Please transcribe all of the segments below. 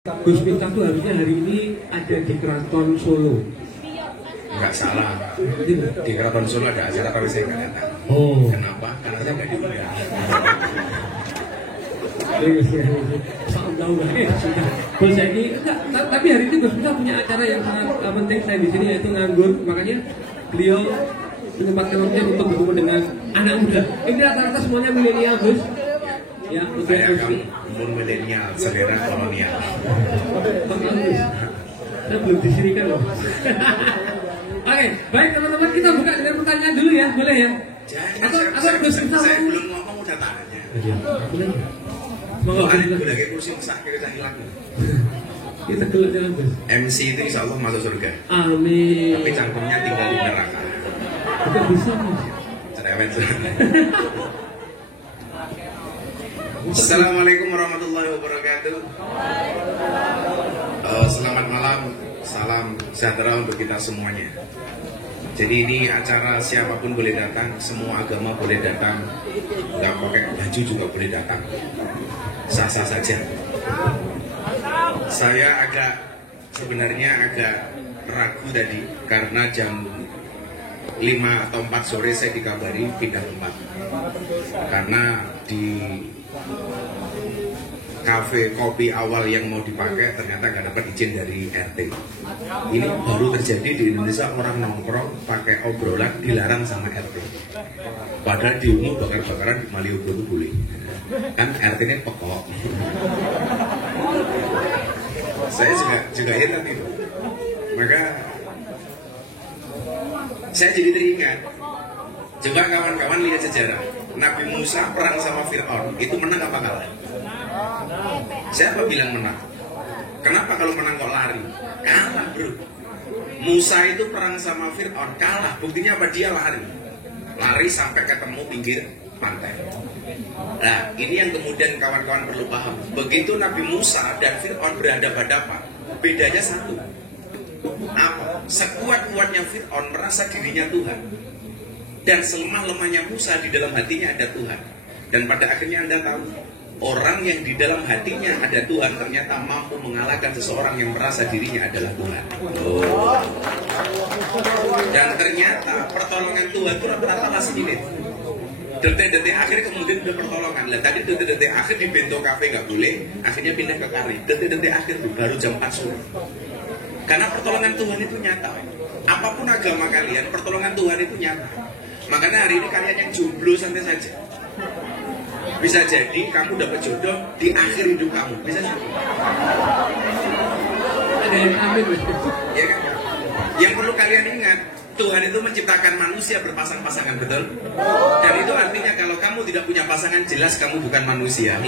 Gus Miftah tuh harusnya hari ini ada di Keraton Solo. Enggak salah. Di Keraton Solo ada acara tapi saya nggak datang. Oh. Kenapa? Karena saya nggak diundang. Soal tahu ya sudah. Gus ini tapi hari ini Gus Miftah punya acara yang sangat penting saya di sini yaitu nganggur. Makanya beliau menyempatkan waktunya untuk bertemu dengan anak muda. Ini rata-rata semuanya milenial Gus. Ya, Saya kan milenial, selera kolonial. Saya belum disirikan loh. Oke, baik teman-teman, kita buka dengan pertanyaan dulu ya, boleh ya? Saya belum ngomong udah tanya. Semoga aku lagi kursi masak kita hilang. Kita gelut jalan Gus. MC itu insya Allah masuk surga. Amin. Tapi cangkemnya tinggal di neraka. Kita bisa Mas. Cerewet. Assalamualaikum warahmatullahi wabarakatuh. Selamat malam, salam sejahtera untuk kita semuanya. Jadi ini acara siapapun boleh datang, semua agama boleh datang, nggak pakai baju juga boleh datang, sah-sah saja. Saya sebenarnya agak ragu tadi karena jam 5 atau 4 sore saya dikabari pindah tempat karena di kafe kopi awal yang mau dipakai ternyata nggak dapat izin dari RT. Ini baru terjadi di Indonesia, orang nongkrong pakai obrolan dilarang sama RT. Padahal di umum bakar-bakaran di Malioboro itu boleh. Kan RT ini pekok. Saya juga heran itu. Maka saya jadi teringat. Juga kawan-kawan lihat sejarah. Nabi Musa perang sama Fir'aun, itu menang apa kalah? Siapa bilang menang? Kenapa kalau menang kok lari? Kalah bro. Musa itu perang sama Fir'aun, kalah. Buktinya apa? Dia lari. Lari sampai ketemu pinggir pantai. Nah ini yang kemudian kawan-kawan perlu paham. Begitu Nabi Musa dan Fir'aun berhadapan-hadapan, bedanya satu. Apa? Sekuat-kuatnya Fir'aun merasa dirinya Tuhan, dan selemah-lemahnya Musa di dalam hatinya ada Tuhan. Dan pada akhirnya Anda tahu, orang yang di dalam hatinya ada Tuhan ternyata mampu mengalahkan seseorang yang merasa dirinya adalah Tuhan. Oh. Dan ternyata pertolongan Tuhan itu rata-rata last minute. Detik-detik akhir kemudian udah pertolongan. Lah tadi detik-detik akhir di bento cafe nggak boleh, akhirnya pindah ke kari. Detik-detik akhir baru jam 4 sore. Karena pertolongan Tuhan itu nyata. Apapun agama kalian, pertolongan Tuhan itu nyata. Makanya hari ini kalian yang jomblo santai saja. Bisa jadi kamu dapat jodoh di akhir hidup kamu. Bisa jadi. Ada yang amin. Ya kan? Yang perlu kalian ingat, Tuhan itu menciptakan manusia berpasang-pasangan, betul? Dan itu artinya kalau kamu tidak punya pasangan, jelas kamu bukan manusia.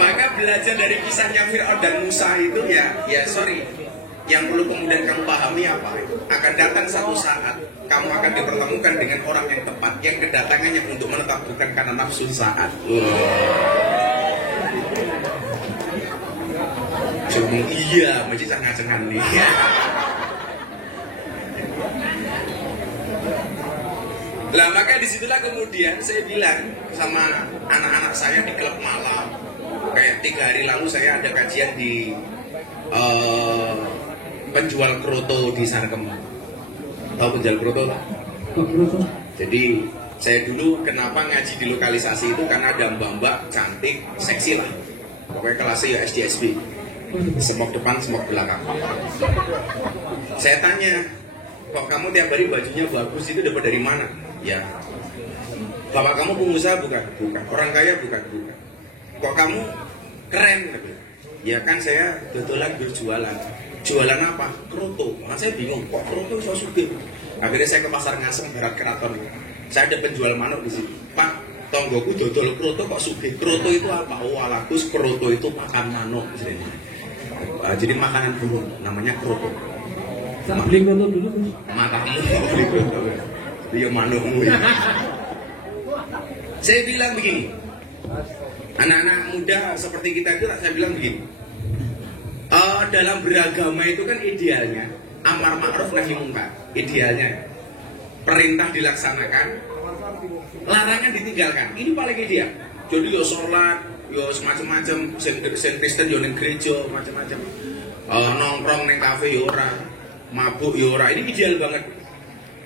Maka belajar dari kisahnya Fir'aun dan Musa itu ya sorry. Yang perlu kemudian kamu pahami apa? Akan datang satu saat kamu akan dipertemukan dengan orang yang tepat, yang kedatangannya untuk menetap bukan karena nafsu saat. Cuma iya, mesti cengang-cengang nih. Lah maka disitulah kemudian saya bilang sama anak-anak saya di klub malam. Kayak 3 hari lalu saya ada kajian di penjual kroto di Sarkem. Tahu penjual kroto tak? Jadi saya dulu kenapa ngaji di lokalisasi itu karena ada mbak-mbak cantik, seksi lah. Pokoknya kelasnya ya SDSB. Semok depan, semok belakang. Saya tanya, kok kamu tiap hari bajunya bagus itu dapat dari mana? Ya, bapak kamu pengusaha bukan? Bukan. Orang kaya bukan? Bukan. Kok kamu keren? Ya kan saya kebetulan berjualan. Jualan apa? Kroto. Nah, saya bingung, kok kroto so sugih? Akhirnya saya ke pasar Ngasem Barat Keraton. Saya ada penjual manuk di sini. Pak, tonggoku dodol kroto kok sugih. Kroto itu apa? Oh alagus, kroto itu makan manuk. Jadi makanan burung, namanya kroto. Saya beli kroto dulu. Matamu beli kroto. Dia manukmu ya. Saya bilang begini, anak-anak muda seperti kita itu saya bilang begini, dalam beragama itu kan idealnya amar ma'ruf nahi munkar, idealnya perintah dilaksanakan, larangan ditinggalkan. Ini paling ideal. Jadi yo sholat, yo semacam-macam, sen Kristen yo ning gereja macam-macam. Nongkrong neng kafe yo ora, mabuk yo ora. Ini ideal banget.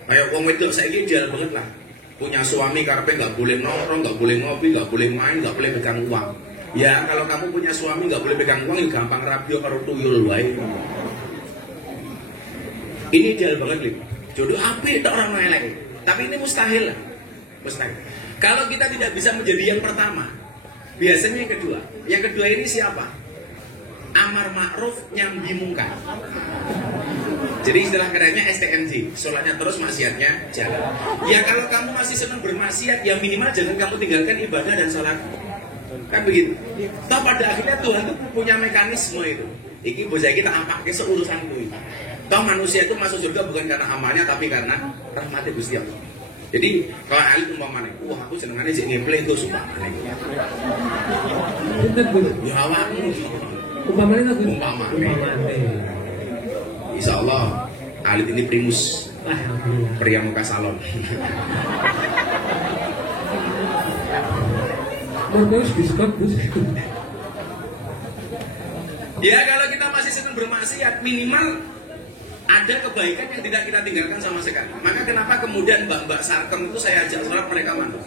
Kayak wong wedok saiki ideal banget lah. Punya suami karepe nggak boleh nongkrong, nggak boleh ngopi, nggak boleh main, nggak boleh pegang uang. Ya kalau kamu punya suami nggak boleh pegang uang, ya gampang rabio karo tuyul wae. Ini ideal banget nih. Jodoh apik tak orang elek. Tapi ini mustahil lah. Mustahil. Kalau kita tidak bisa menjadi yang pertama, biasanya yang kedua. Yang kedua ini siapa? Amar ma'ruf nyambi mungkar. Jadi istilah kerennya STMJ, sholatnya terus, maksiatnya jalan. Ya kalau kamu masih senang bermaksiat, ya minimal jangan kamu tinggalkan ibadah dan sholat. Kan begitu. Toh pada akhirnya Tuhan itu punya mekanisme itu. Iki bocah kita ampake seurusan itu. Toh manusia itu masuk surga bukan karena amalnya, tapi karena rahmatnya Gusti Allah. Jadi kalau Ali umpamane, wah aku senengane jek ngemple itu umpamane. Ya awakmu. Umpamane to Gus. Umpamane. Insyaallah Alit ini primus. Alhamdulillah. Pria muka salon. Terus diskon Gus. Ya kalau kita masih senang bermaksiat, minimal ada kebaikan yang tidak kita tinggalkan sama sekali. Maka kenapa kemudian mbak-mbak sarkem itu saya ajak sholat mereka manut.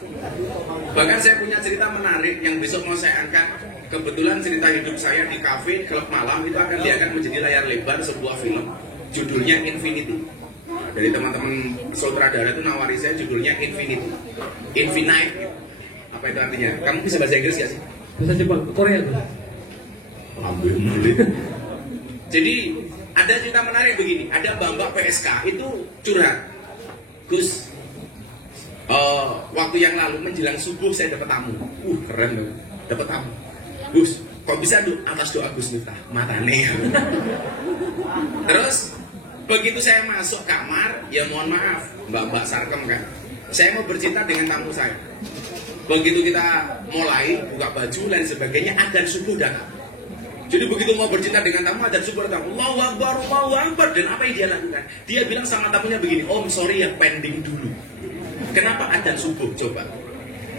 Bahkan saya punya cerita menarik yang besok mau saya angkat. Kebetulan cerita hidup saya di kafe klub malam itu akan diangkat menjadi layar lebar sebuah film. Judulnya Infinity. Nah, dari teman-teman sutradara itu nawari saya judulnya Infinity. Infinite. Apa itu artinya? Kamu bisa bahasa Inggris gak sih? Bahasa Jepang, Korea Gus. Alhamdulillah. Jadi ada cerita menarik begini. Ada mbak PSK itu curhat. Gus, waktu yang lalu menjelang subuh saya dapat tamu. Keren loh. Dapat tamu. Gus, kok bisa atas doa Gus Miftah? Matane. Terus begitu saya masuk kamar, ya mohon maaf, mbak-mbak sarkem kan. Saya mau bercinta dengan tamu saya. Begitu kita mulai buka baju dan sebagainya, adzan subuh datang. Jadi begitu mau bercinta dengan tamu, adzan subuh datang. Allahu Akbar, Allahu Akbar. Dan apa yang dia lakukan? Dia bilang sama tamunya begini, Om sorry ya pending dulu. Kenapa adzan subuh? Coba.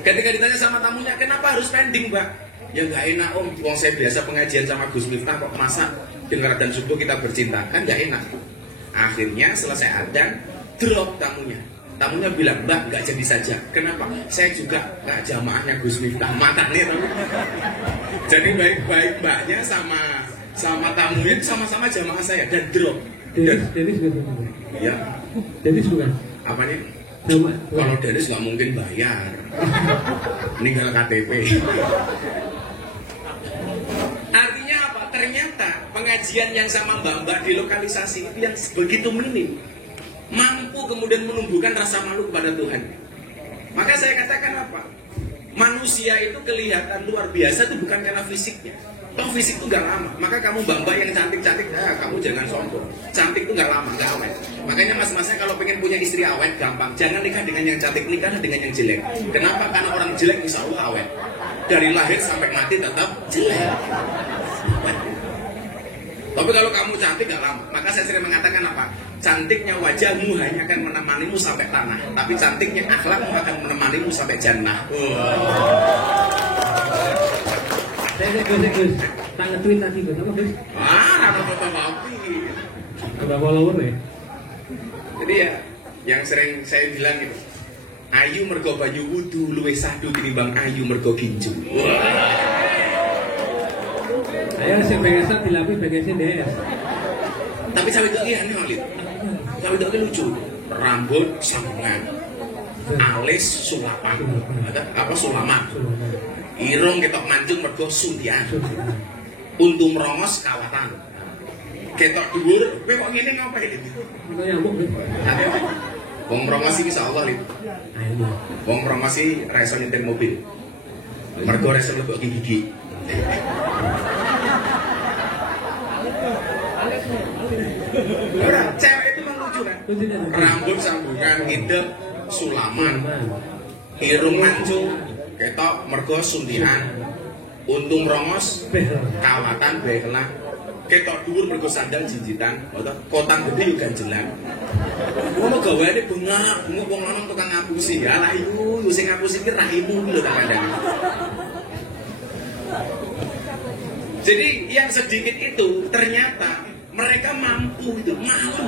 Ketika ditanya sama tamunya, kenapa harus pending Mbak? Ya nggak enak Om, wong saya biasa pengajian sama Gus Miftah kok masa dengar adzan subuh kita bercinta, kan nggak enak. Akhirnya selesai adzan, drop tamunya. Tamunya bilang, Mbak nggak jadi saja. Kenapa? Saya juga nggak jamaahnya Gus Miftah. Matanya tamu. Jadi baik-baik mbaknya sama tamunya sama-sama jamaah saya dan drop. Dennis gitu. Ya. Dennis bukan? Apanya? Nama. Kalau Dennis nggak mungkin bayar. Ninggal KTP. Artinya apa? Ternyata pengajian yang sama mbak-mbak di lokalisasi itu yang begitu minim mampu kemudian menumbuhkan rasa malu kepada Tuhan. Maka saya katakan apa? Manusia itu kelihatan luar biasa itu bukan karena fisiknya. Toh fisik itu gak lama. Maka kamu mbak-mbak yang cantik-cantik, kamu jangan sombong. Cantik itu gak lama, gak awet. Makanya mas-masnya kalau pengen punya istri awet gampang. Jangan nikah dengan yang cantik, nikah dengan yang jelek. Kenapa? Karena orang jelek insya Allah awet. Dari lahir sampai mati tetap jelek. Tapi kalau kamu cantik gak lama. Maka saya sering mengatakan apa? Cantiknya wajahmu hanya akan menemanimu sampai tanah, tapi cantiknya akhlakmu akan menemanimu sampai jannah. Gus, tangga tweet tadi Gus, apa Gus? Apa kopi? Ada follower ya? Jadi ya, yang sering saya bilang gitu, ayu mergo banyu wudu luwih sahdu tinimbang ayu mergo ginju. Ayo sing pengen dilapi pengen DS. Tapi cawe itu aneh Walid. Cawe itu lucu. Rambut sambungan, alis sulapan, apa sulaman, irung ketok mancung mergo suntian, untu merongos kawatan, ketok dhuwur, kowe kok ngene ngapa iki? Ono nyamuk nih. Wong merongos iki insyaallah Lid. Wong merongos iki ra iso nyetir mobil. Mergo ra iso mlebu gigi. Cewek itu melucu kan? Rambut sambungan, ngidep, sulaman, irung mancung, ketok mergo suntian, untung rongos, kawatan bekelah, ketok dhuwur mergo sandal jinjitan, kotang gede yo ganjelan. Ngono gaweane bengak, wong lanang tukang ngapusi. Alah iku sing ngapusi ki rahimu lho tak kandhani. Jadi yang sedikit itu ternyata mereka mampu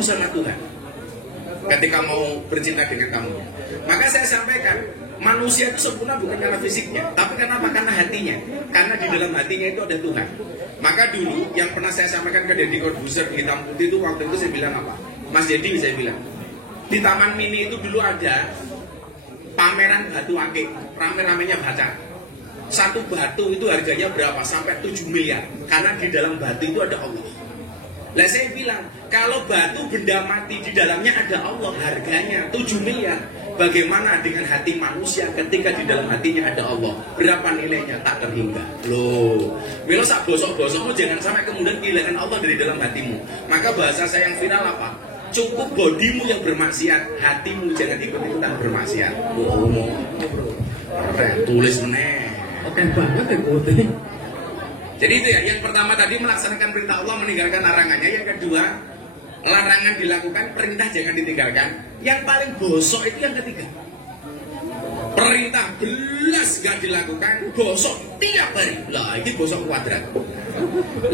sama Tuhan ketika mau bercinta dengan kamu. Maka saya sampaikan, manusia itu sempurna bukan karena fisiknya, tapi kenapa? Karena hatinya. Karena di dalam hatinya itu ada Tuhan. Maka dulu yang pernah saya sampaikan ke Deddy Corbuzier hitam putih itu, waktu itu saya bilang apa? Mas Deddy, saya bilang di Taman Mini itu dulu ada pameran batu akik, rame-ramenya baca. Satu batu itu harganya berapa? Sampai 7 miliar. Karena di dalam batu itu ada Allah. Lah saya bilang, kalau batu benda mati di dalamnya ada Allah, harganya 7 miliar. Bagaimana dengan hati manusia ketika di dalam hatinya ada Allah? Berapa nilainya? Tak terhingga. Loh, milo sak bosok-bosokmu jangan sampai kemudian kehilangan Allah dari dalam hatimu. Maka bahasa saya yang viral apa? Cukup bodimu yang bermaksiat, hatimu jangan ikut-ikutan bermaksiat. Tulis meneh. Oke banget ya putih. Jadi itu ya, yang pertama tadi melaksanakan perintah Allah, meninggalkan larangannya. Yang kedua, larangan dilakukan, perintah jangan ditinggalkan. Yang paling bosok itu yang ketiga. Perintah belas gak dilakukan, bosok tiap hari. Lah, ini bosok kuadrat.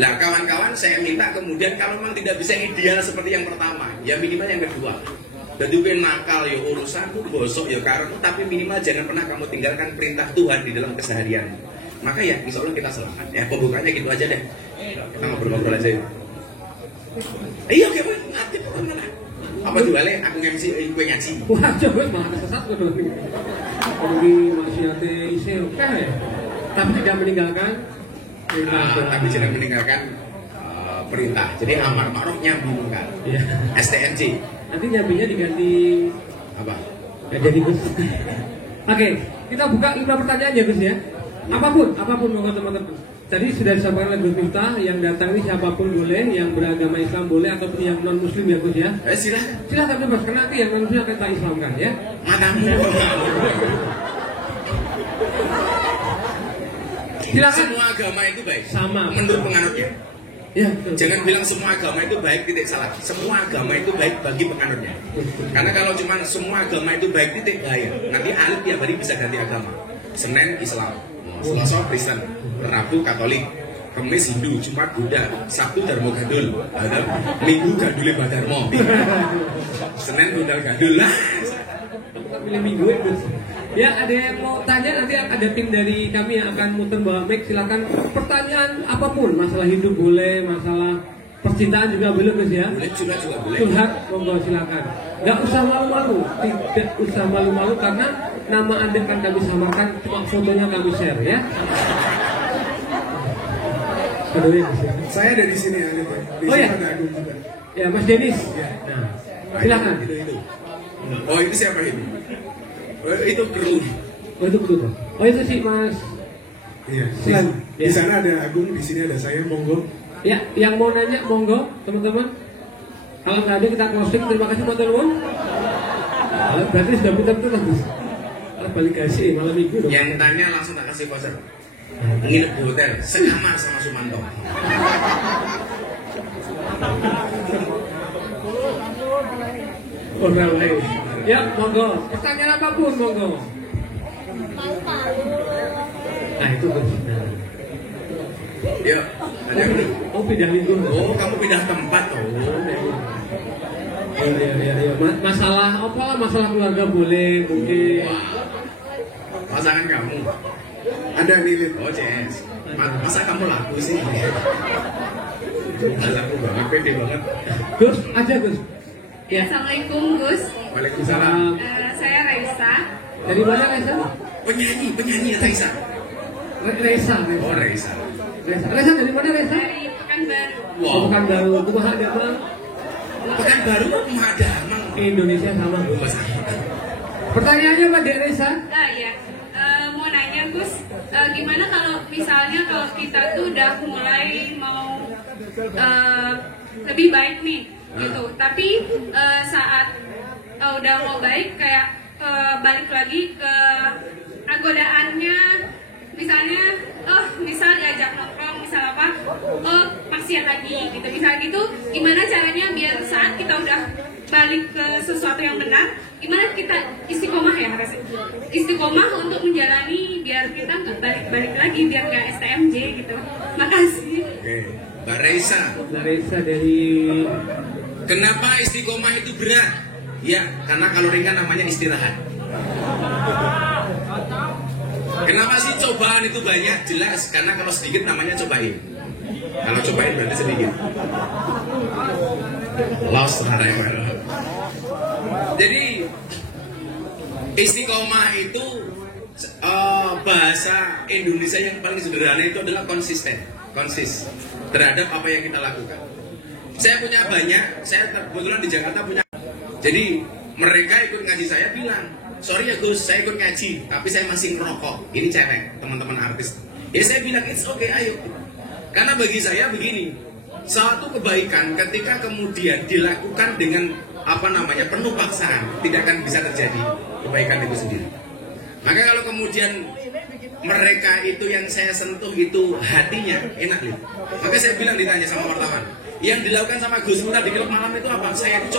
Lah kawan-kawan, saya minta kemudian kalau memang tidak bisa ideal seperti yang pertama, ya minimal yang kedua. Jadi pengen nakal ya urusanku, bosok ya karena, tapi minimal jangan pernah kamu tinggalkan perintah Tuhan di dalam keseharian. Maka ya insya Allah kita selamat. Ya pembukanya gitu aja deh. Kita ngobrol-ngobrol aja ya. Iya oke, nanti pokoknya lah. Apa tuh balik? Aku MC, gue ngaji. Wah coba malah kesesat gue dulu. Pergi maksiate isi oke ya. Tapi tidak meninggalkan perintah. Tapi jangan meninggalkan perintah. Jadi amar ma'ruf nyambung kan. Iya. STNC. Nanti nyambinya diganti Apa? ya jadi Gus. Oke, kita buka 5 pertanyaan ya Gus ya. Apapun monggo teman-teman. Tadi sudah disampaikan oleh Gus Miftah, yang datang ini siapapun boleh, yang beragama Islam boleh ataupun yang non Muslim ya Gus ya. Silakan bebas, karena nanti yang non Muslim akan tak Islamkan ya. Matamu. Silakan. Semua agama itu baik. Sama. Menurut penganutnya. Ya. Jangan bilang semua agama itu baik, titik salah. Semua agama itu baik bagi penganutnya. Karena kalau cuma semua agama itu baik, titik bahaya. Nanti alit tiap hari bisa ganti agama. Senin Islam, Selasa Kristen, Rabu Katolik, Kamis Hindu, Jumat Buddha, Sabtu Darmo Gandul, Minggu Gandule Badarmo, Senin Gundal Gandul lah. Pilih minggu itu. Ya ada yang mau tanya, nanti ada tim dari kami yang akan muter bawa mic. Silakan pertanyaan apapun, masalah hidup boleh, masalah percintaan juga boleh Gus ya. Boleh juga boleh. Curhat monggo silakan. Nggak usah malu-malu, tidak usah malu-malu karena nama Anda akan kami samarkan, cuma fotonya kami share ya. Aduh, ya. Saya ada di sini ya, di Oh ya, ada Agung juga. ya Mas Denis. Nah, silakan. Itu. Oh itu siapa ini? Oh, itu kru. Oh itu betul. Oh itu sih Mas. Iya. Silakan. Di sana ada Agung, di sini ada saya, monggo. Ya, yang mau nanya monggo teman-teman. Kalau nggak ada kita closing. Terima kasih Mas Telun. Berarti sudah pintar-pintar Gus. Balik kasih malam minggu dong. Yang tanya langsung tak kasih voucher. Nginep di hotel, sekamar sama Sumanto. Oh, lain. Ya, monggo. Pertanyaan apapun, monggo. Nah, itu Gus. Yuk, ada dulu. Oh, pindah minggu. Oh, kamu pindah tempat oh. Iya. Masalah apa lah? Masalah keluarga boleh, mungkin. Pasangan kamu. Ada Lilith. Oh, Jess. Masa kamu laku sih? Laku banget, pede banget. Gus, aja Gus. Ya. Assalamualaikum Gus. Waalaikumsalam. Saya Raisa. Dari mana Reza? Penyanyi Raisa. Reza. Oh, Raisa. Reza dari mana Reza? Dari Pekanbaru. Oh, Pekanbaru. Kumaha Damang. Pekanbaru Kumaha Damang. Indonesia sama. Pertanyaannya Pak Dek Reza? Ya. Mau nanya Gus, gimana kalau misalnya kalau kita tuh udah mulai mau lebih baik nih, gitu. Tapi saat udah mau baik kayak balik lagi ke godaannya, misalnya, misal diajak nongkrong misal apa, oh maksiat lagi gitu, misal gitu, gimana caranya biar saat kita udah balik ke sesuatu yang benar, gimana kita istiqomah ya harusnya, istiqomah untuk menjalani biar kita nggak balik lagi, biar nggak STMJ gitu. Makasih. Oke, Mbak Reisa. Mbak Reisa dari Kenapa istiqomah itu berat? Ya, karena kalau ringan namanya istirahat. Kenapa sih cobaan itu banyak? Jelas, karena kalau sedikit namanya cobain. Kalau cobain berarti sedikit. Lost forever. Jadi istiqomah itu bahasa Indonesia yang paling sederhana itu adalah konsis terhadap apa yang kita lakukan. Saya punya banyak, saya kebetulan di Jakarta punya. Jadi mereka ikut ngaji saya bilang, sorry ya Gus, saya ikut ngaji, tapi saya masih ngerokok. Ini cewek, teman-teman artis. Ya saya bilang, it's okay, ayo. Karena bagi saya begini, suatu kebaikan ketika kemudian dilakukan dengan penuh paksaan, tidak akan bisa terjadi kebaikan itu sendiri. Maka kalau kemudian mereka itu yang saya sentuh itu hatinya enak nih. Maka saya bilang, ditanya sama wartawan, yang dilakukan sama Gus Miftah di klub malam itu apa? Saya itu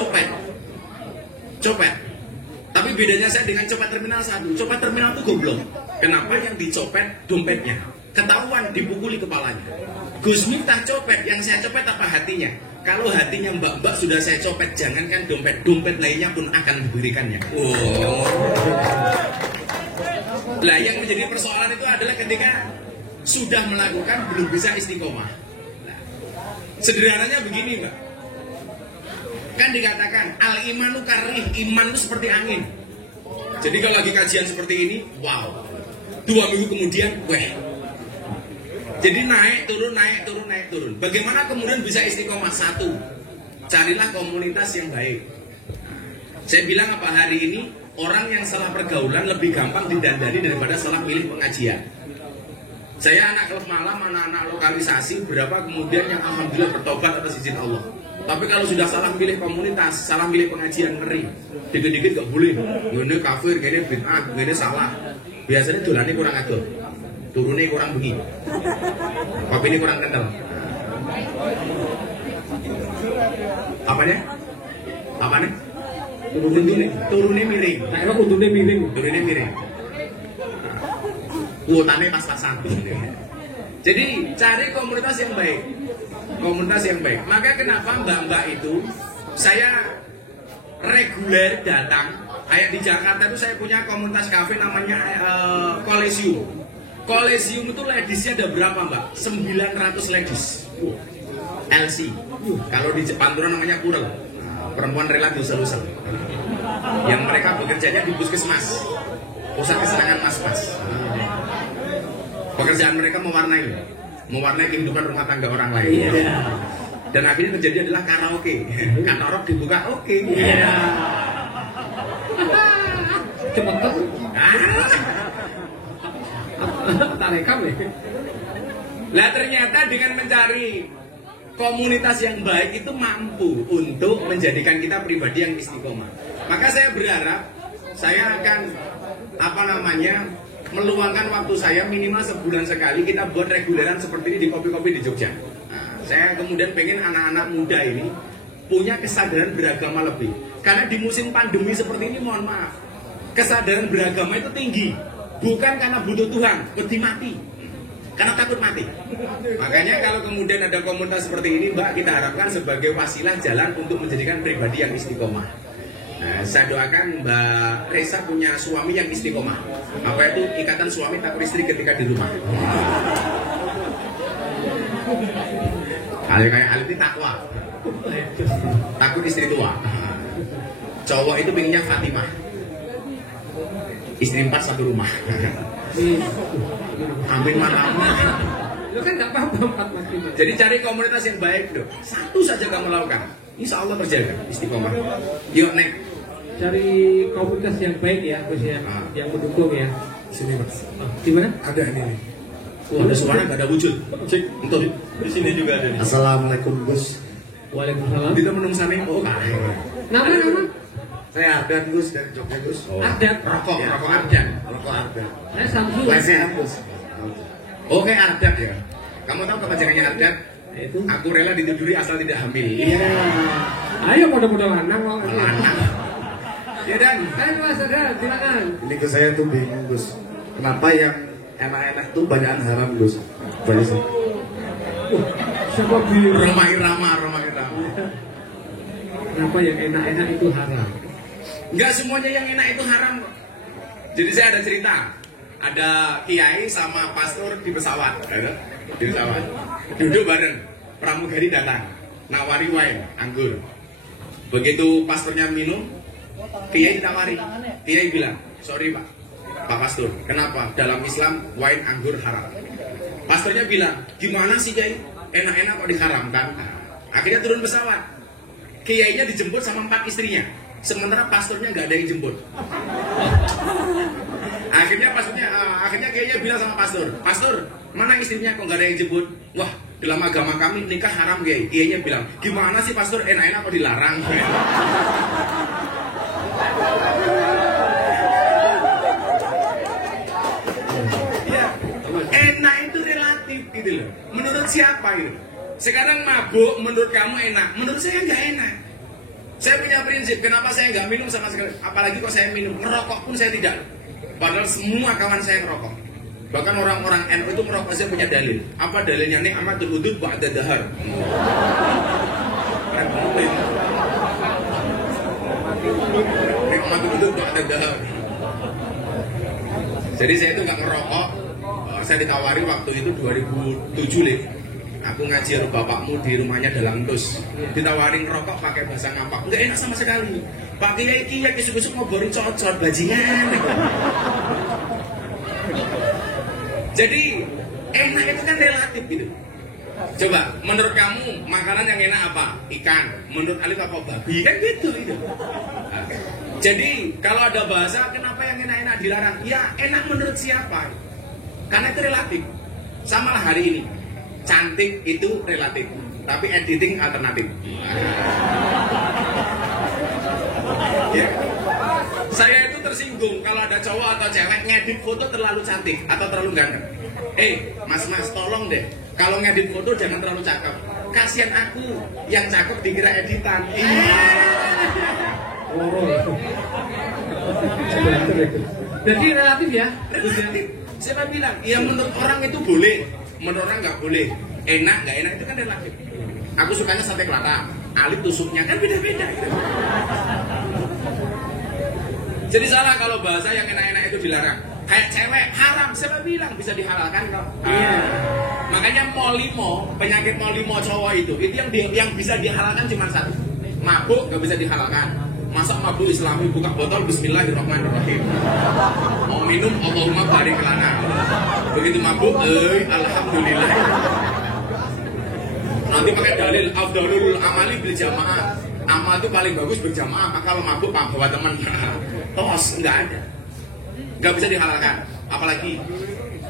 copet. Tapi bedanya saya dengan copet terminal 1. Copet terminal itu goblok. Kenapa? Yang dicopet dompetnya, ketahuan dipukuli kepalanya. Gus Miftah copet, yang saya copet apa hatinya? Kalau hatinya mbak-mbak sudah saya copet, jangankan dompet lainnya pun akan diberikannya. Oh. Lah yang menjadi persoalan itu adalah ketika sudah melakukan belum bisa istiqomah. Nah, sederhananya begini Mbak. Kan dikatakan al-imanu karih, iman itu seperti angin. Jadi kalau lagi kajian seperti ini, wow. 2 minggu kemudian, weh. Jadi naik turun. Bagaimana kemudian bisa istiqomah? 1, carilah komunitas yang baik. Saya bilang apa hari ini, orang yang salah pergaulan lebih gampang didandani daripada salah pilih pengajian. Saya anak klub malam, anak-anak lokalisasi, berapa kemudian yang alhamdulillah bertobat atas izin Allah. Tapi kalau sudah salah pilih komunitas, salah pilih pengajian, ngeri. Dikit-dikit gak boleh. Ini kafir, ini bid'ah, ini salah. Biasanya dolannya kurang adol, turunnya kurang begini, kopi ini kurang kental. Apanya? Turunnya miring. Nah, emang kudune miring. Turunnya miring. Kuotanya pas-pasan. Jadi cari komunitas yang baik. Maka kenapa mbak-mbak itu saya reguler datang. Kayak di Jakarta itu saya punya komunitas kafe namanya Kolesium. Kolesium itu ladiesnya ada berapa Mbak? 900 ladies. LC. Kalau di Pantura namanya kurel. Perempuan relatif lusel-lusel. Yang mereka bekerjanya di puskesmas, pusat kesenangan mas-mas. Pekerjaan mereka mewarnai kehidupan rumah tangga orang lain. Iya. Dan akhirnya terjadi adalah karaoke. Katalog dibuka oke. Iya. Cepet tak rekam ya. Lah ternyata dengan mencari komunitas yang baik itu mampu untuk menjadikan kita pribadi yang istiqomah. Maka saya berharap saya akan meluangkan waktu saya minimal sebulan sekali kita buat reguleran seperti ini di kopi-kopi di Jogja. Nah, saya kemudian pengen anak-anak muda ini punya kesadaran beragama lebih. Karena di musim pandemi seperti ini, mohon maaf, kesadaran beragama itu tinggi. Bukan karena butuh Tuhan, wedi mati. Karena takut mati. Makanya kalau kemudian ada komunitas seperti ini, Mbak, kita harapkan sebagai wasilah jalan untuk menjadikan pribadi yang istiqomah. Nah, saya doakan Mbak Reisa punya suami yang istiqomah. Apa itu ikatan suami takut istri ketika di rumah. Kayak Alif ini takwa. Takut istri tua. Cowok itu pengennya Fatimah. Istri 4 satu rumah. Amin mana. Lu kan gak paham 4 maksimal. Jadi cari komunitas yang baik dong. Satu saja kamu lakukan, insya Allah terjaga istiqomah. Yuk Nek. Cari komunitas yang baik ya, Gus ya, yang mendukung ya. Sini Mas. Di mana? Ada ini nih. Wah, ada suara gak ada wujud. Cek, untuk di sini juga ada nih. Assalamualaikum Gus. Waalaikumsalam. Kita menung sana. Oh, Nama? Saya Ardan Gus dari Jogja Gus. Ardan. Rokok Ya. Ardan. Rokok Ardan. Saya Samsu. Lesehan Gus. Oke, Ardan ya. Kamu tahu kepanjangannya adat? Itu. Aku rela ditiduri asal tidak hamil. Iya. Ayo modal-modal lanang mau. Lanang. Ya Dan. Ayo Mas Dan, silakan. Ini ke saya tuh bingung Gus. Kenapa yang enak-enak tuh banyakan haram Gus? Banyak sih. Siapa bilang? Roma Irama. Kenapa yang enak-enak itu haram? Enggak semuanya yang enak itu haram kok. Jadi saya ada cerita. Ada kiai sama pastor di pesawat. Di pesawat. Duduk bareng. Pramugari datang. Nawari wine, anggur. Begitu pastornya minum, kiai ditawari. Kiai bilang, sorry Pak Pastor, kenapa dalam Islam wine anggur haram? Pastornya bilang, gimana sih Kiai? Enak-enak kok diharamkan? Akhirnya turun pesawat. Kiainya dijemput sama 4 istrinya. Sementara pastornya nggak ada yang jemput. Akhirnya kiainya bilang sama pastor, mana istrinya kok nggak ada yang jemput? Wah, dalam agama kami nikah haram Kiai. Kiainya bilang, gimana sih pastor? Enak-enak kok dilarang? Enak itu relatif gitu loh. Menurut siapa itu? Sekarang mabuk menurut kamu enak, menurut saya nggak enak. Saya punya prinsip, kenapa saya nggak minum sama sekali? Apalagi kok saya minum, ngerokok pun saya tidak. Padahal semua kawan saya ngerokok. Bahkan orang-orang NU itu merokok, saya punya dalil. Apa dalilnya? Ni'matul udud ba'da dahar. Ni'matul udud ba'da dahar. Jadi saya itu nggak ngerokok. Saya ditawari waktu itu 2007 nih. Aku ngaji bapakmu di rumahnya dalam dus. Ditawarin rokok pakai bahasa ngapak. Enggak enak sama sekali. Pak Kiai iki ya kisuk-kisuk ngobrolin cocot bajingan. Jadi enak itu kan relatif gitu. Coba menurut kamu makanan yang enak apa? Ikan. Menurut Alif apa babi? Kan gitu itu. Jadi kalau ada bahasa kenapa yang enak-enak dilarang? Ya enak menurut siapa? Karena itu relatif. Sama lah hari ini. Cantik itu relatif, tapi editing alternatif. Ya. Saya itu tersinggung kalau ada cowok atau cewek ngedit foto terlalu cantik atau terlalu ganteng. Mas tolong deh, kalau ngedit foto jangan terlalu cakep. Kasihan aku yang cakep dikira editan. Jadi relatif ya? Relatif. Siapa bilang? Ya menurut orang itu boleh. Menurut orang nggak boleh, enak nggak enak itu kan relatif. Aku sukanya sate kelata, Alif tusuknya kan beda-beda. Gitu. Jadi salah kalau bahasa yang enak-enak itu dilarang. Kayak cewek haram, siapa bilang bisa dihalalkan kok? Iya. Makanya molimo, penyakit molimo cowok itu yang bisa dihalalkan cuma satu. Mabuk nggak bisa dihalalkan. Masa mabuk Islami buka botol Bismillahirrahmanirrahim. Mau minum Allahumma barik lana. Begitu mabuk, alhamdulillah. Nanti pakai dalil afdalul amali bil jamaah. Amal itu paling bagus berjamaah. Maka kalau mabuk bawa teman. Tos nggak ada, nggak bisa dihalalkan. Apalagi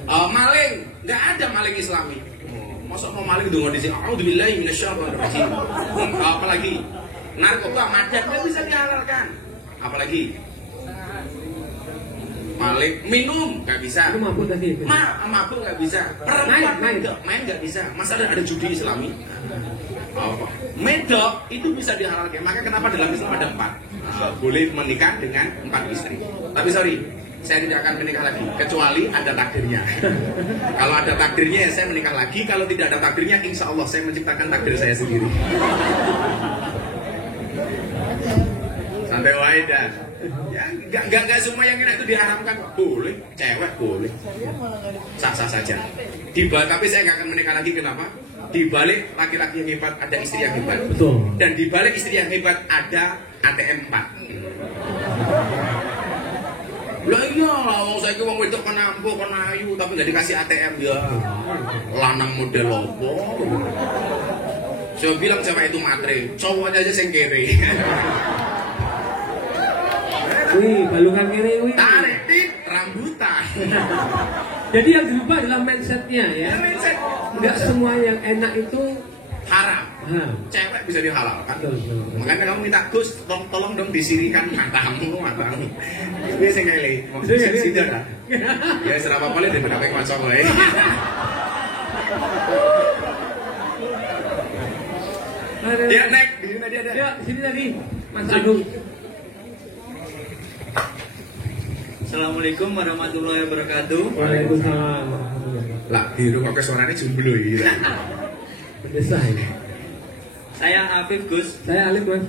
maling, nggak ada maling Islami. Masa mau maling dengar di sini? A'udzubillahi minasyaitonirrajim. Apalagi narkoba madat nggak bisa dihalalkan. Apalagi maling minum nggak bisa. Itu mabuk tadi. Mabuk nggak bisa. Perempuan main nggak bisa. Masa ada judi Islami? Medok itu bisa dihalalkan. Maka kenapa dalam Islam ada 4? Boleh menikah dengan 4 istri. Tapi sorry, saya tidak akan menikah lagi kecuali ada takdirnya. Kalau ada takdirnya ya saya menikah lagi. Kalau tidak ada takdirnya, insya Allah saya menciptakan takdir saya sendiri. Santai wae dan ya nggak semua yang enak itu diharamkan. Boleh, cewek boleh, sah-sah saja. Tapi saya nggak akan menikah lagi. Kenapa? Di balik laki-laki yang hebat ada istri yang hebat. Betul. Dan di balik istri yang hebat ada ATM 4. Lah iya, saya ke wong wedok kan ampuh, kan ayu, tapi nggak dikasih ATM ya. Lanang model opo? Saya bilang cewek itu matre, cowoknya aja sing kere. Wih, balungan kiri, wih. Tarik tit rambutan. Jadi yang dirubah adalah mindsetnya ya. Mindset. Nggak semua yang enak itu haram. Cewek bisa dihalalkan. Betul. Makanya kamu minta Gus, tolong dong disirikan matamu. Ini saya ngeli. Maksudnya sih dah. Ya serapa boleh daripada kayak macam lain. Dia naik, di sini dia ada. Ya, sini lagi, Mas Agung. Assalamualaikum warahmatullahi wabarakatuh. Waalaikumsalam. Lah, di rumah ke suaranya jomblo gitu. Berdesa ini. Saya Afif Gus. Saya Alif, Mas.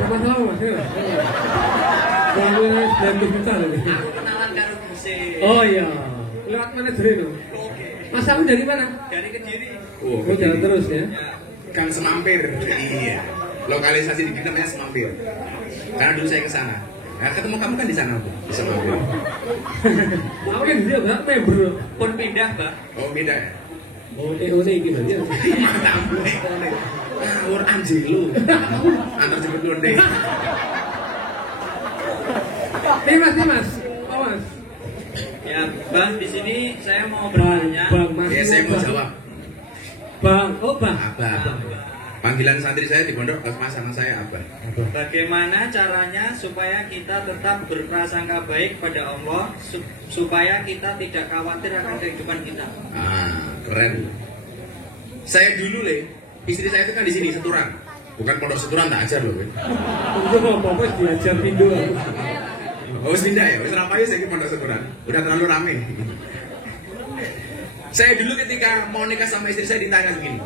Berapa tahun, Mas? Kalau 90 juta loh. Aku kenalan karo Gus. Oh iya, lewat manajer itu. Oke. Mas kamu dari mana? Dari Kediri. Oh, Oh, jalan terus ya. Ya. Gang Semampir. Iya. Lokalisasi di kita namanya Semampir. Karena dulu saya ke sana. Nah, ketemu kamu kan di sana, Bu. Di Semampir. Aku kan dia enggak member. Pun pindah, Mbak. Oh, beda ya? Oh, EOD gimana ya? Mantap, Bu. Ngawur anjing lu. Antar jemput lu deh. Nih Mas. Oh Mas. Ya, Bang, di sini saya mau bertanya. Bang, Mas. Ya, saya mau jawab. Bang, oh Bang. Abah. Panggilan santri saya di pondok Mas sama saya Abah. Bagaimana caranya supaya kita tetap berprasangka baik pada Allah, supaya kita tidak khawatir akan kehidupan kita? Ah, keren. Saya dulu istri saya itu kan di sini Seturan. Bukan pondok Seturan tak ajar loh. Untuk apa-apa diajar pindu. Oh, pindah ya. Wis rapayu saya ke pondok Seturan. Udah terlalu rame. Saya dulu ketika mau nikah sama istri saya ditanya begini.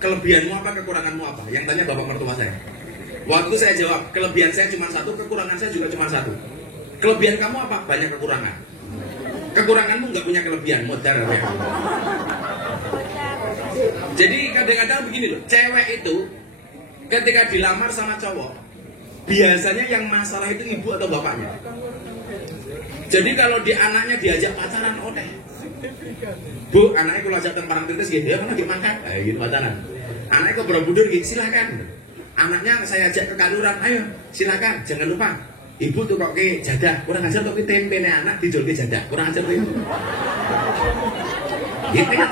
Kelebihanmu apa, kekuranganmu apa? Yang tanya bapak mertua saya. Waktu saya jawab, kelebihan saya cuma satu, kekurangan saya juga cuma satu. Kelebihan kamu apa? Banyak kekurangan. Kekuranganmu nggak punya kelebihan, modar ya. Jadi kadang-kadang begini loh, cewek itu ketika dilamar sama cowok, biasanya yang masalah itu ibu atau bapaknya. Jadi kalau di anaknya diajak pacaran, oh deh. Bu, anaknya kalau ajak temparang kritis gitu, ya mana dimakan, gitu pacaran. Anaknya kok Borobudur gitu, silakan. Anaknya saya ajak ke Kaluran, ayo silakan, jangan lupa. Ibu tuh kok ke jadah, kurang ajar kok ke tempe nih anak dijual ke jadah, kurang ajar tuh ibu. Gitu kan.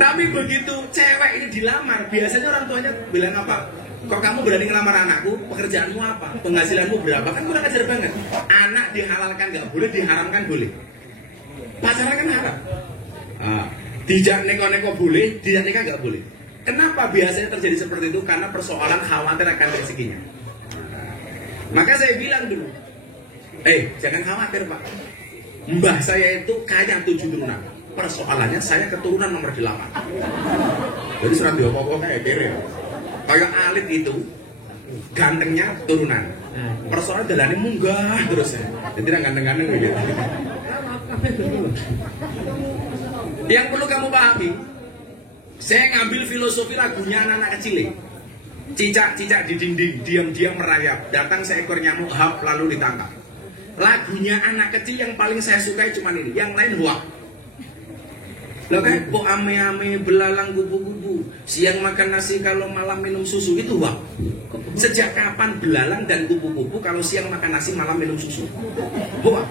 Tapi begitu cewek ini dilamar, biasanya orang tuanya bilang apa? Kok kamu berani ngelamar anakku? Pekerjaanmu apa? Penghasilanmu berapa? Kan kurang ajar banget. Anak dihalalkan nggak boleh, diharamkan boleh. Pacaran kan haram. Dijak neko-neko boleh, dijak nikah nggak boleh. Kenapa biasanya terjadi seperti itu? Karena persoalan khawatir akan rezekinya. Maka saya bilang dulu, jangan khawatir Pak. Mbah saya itu kaya 7 turunan. Persoalannya saya keturunan nomor 8. Jadi surat diopo-opo kayak kere. Kayak Alif itu gantengnya turunan. Persoalan jalannya munggah terus ya. Jadi tidak ganteng-ganteng gitu. Yang perlu kamu pahami, saya ngambil filosofi lagunya anak-anak kecil. Cicak-cicak di dinding, diam-diam merayap. Datang seekor nyamuk hap lalu ditangkap. Lagunya anak kecil yang paling saya sukai cuma ini. Yang lain hoak. Loh kan, kok ame-ame belalang kupu-kupu, siang makan nasi kalau malam minum susu, itu wah. Sejak kapan belalang dan kupu-kupu kalau siang makan nasi malam minum susu? Wah.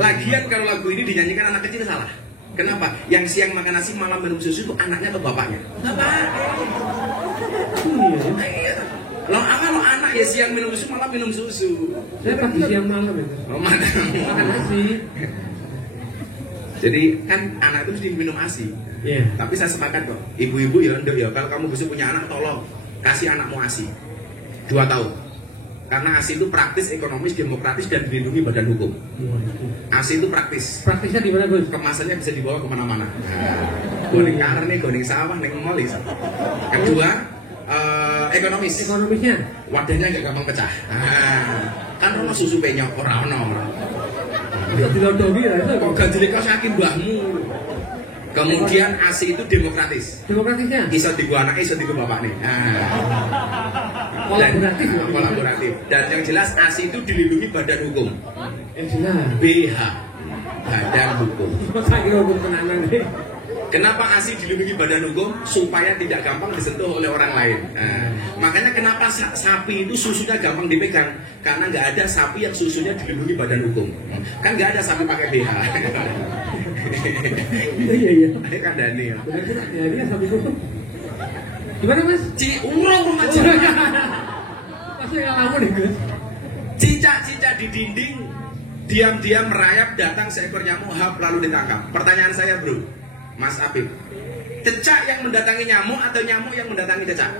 Lagian kalau lagu ini dinyanyikan anak kecil salah. Kenapa? Yang siang makan nasi malam minum susu itu anaknya atau bapaknya? Bapak. Iya. Lo anak ya siang minum susu malam minum susu. Saya pagi siang malam itu. Oh, makan nasi. Jadi kan anak itu mesti minum ASI. Yeah. Tapi saya sepakat kok, ibu-ibu ya, ya kalau kamu besok punya anak tolong kasih anakmu ASI 2 tahun. Karena ASI itu praktis, ekonomis, demokratis dan dilindungi badan hukum. ASI itu praktis. Praktisnya di mana Gus? Kemasannya bisa dibawa kemana-mana. Goning kar nih, goning sawah, nih molis. Kedua, ekonomis. Ekonomisnya? Wadahnya nggak gampang pecah. Kan ono susu penyok orang. Bisa dilodoni lah itu. Kok ganjil kau yakin mbahmu? Kemudian ASI itu demokratis. Demokratisnya? Iso digo anak, iso digo bapak nih. Kolaboratif. Kolaboratif. Dan yang jelas ASI itu dilindungi badan hukum. Jelas. BH, badan hukum. Masa kira hukum tenanan nih? Kenapa ASI dilindungi badan hukum? Supaya tidak gampang disentuh oleh orang lain. Makanya kenapa sapi itu susunya gampang dipegang? Karena nggak ada sapi yang susunya dilindungi badan hukum. Kan nggak ada sapi pakai BH. Iya. Kan Dani ya. Iya sapi itu. Gimana Mas? Urung aja. Masih yang kamu nih Gus? Cicak-cicak di dinding, Diam-diam merayap datang seekor nyamuk hap lalu ditangkap. Pertanyaan saya bro, Mas Apip, cecak yang mendatangi nyamuk atau nyamuk yang mendatangi cecak?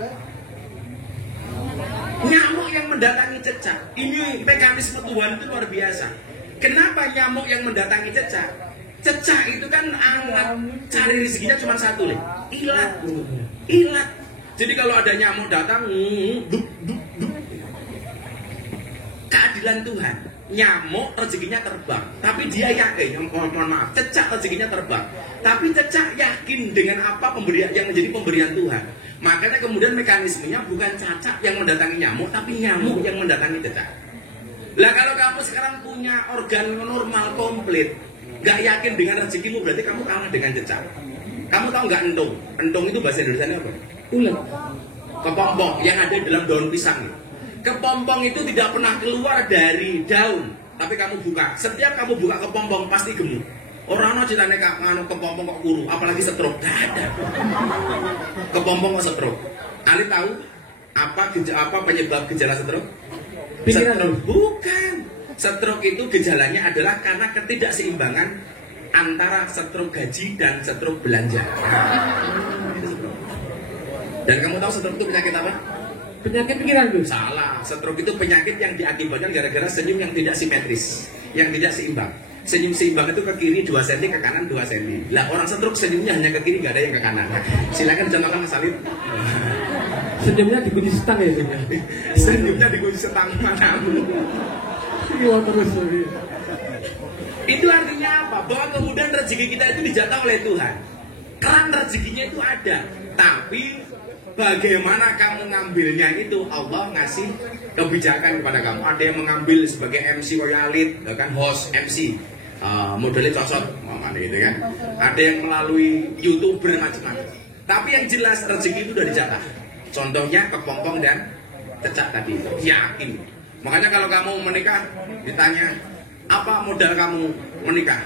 Nyamuk yang mendatangi cecak. Ini mekanisme Tuhan itu luar biasa. Kenapa nyamuk yang mendatangi cecak? Cecak itu kan anak cari rezekinya cuma satu, ilat. Ilat. Jadi kalau ada nyamuk datang, duk. Keadilan Tuhan. Nyamuk rezekinya terbang, tapi dia yakin, mohon maaf, cecak rezekinya terbang, tapi cecak yakin dengan apa pemberian yang menjadi pemberian Tuhan. Makanya kemudian mekanismenya bukan cacak yang mendatangi nyamuk, tapi nyamuk yang mendatangi cecak. Lah kalau kamu sekarang punya organ normal komplit, gak yakin dengan rezekimu, berarti kamu kalah dengan cecak. Kamu tahu nggak entung? Entung itu bahasa Indonesia apa? Ulet. Kepompong yang ada dalam daun pisang. Kepompong itu tidak pernah keluar dari daun, tapi kamu buka. Setiap kamu buka kepompong pasti gemuk. Orang no ceritanya nganu kepompong kok kuru, apalagi stroke. Gak ada. Kepompong kok stroke. Ali tahu apa penyebab gejala stroke? Stroke bukan. Stroke itu gejalanya adalah karena ketidakseimbangan antara stroke gaji dan stroke belanja. Dan kamu tahu stroke itu penyakit apa? Penyakit pikiran tuh. Salah. Stroke itu penyakit yang diakibatkan gara-gara senyum yang tidak simetris, yang tidak seimbang. Senyum seimbang itu ke kiri 2 cm, ke kanan 2 cm. Lah orang stroke senyumnya hanya ke kiri, nggak ada yang ke kanan. Silakan contohkan Mas Alif. Senyumnya dikunci setang ya. Senyumnya dikunci setang manamu. Iya terus. Itu artinya apa? Bahwa kemudian rezeki kita itu dijatah oleh Tuhan. Keran rezekinya itu ada, tapi bagaimana kamu ngambilnya itu Allah ngasih kebijakan kepada kamu. Ada yang mengambil sebagai MC Royalit, kan host MC, modelnya cocok, gitu kan. Ada yang melalui YouTuber macam-macam. Tapi yang jelas rezeki itu udah dijatah. Contohnya kepompong dan cecak tadi. Yakin. Makanya kalau kamu menikah ditanya apa modal kamu menikah?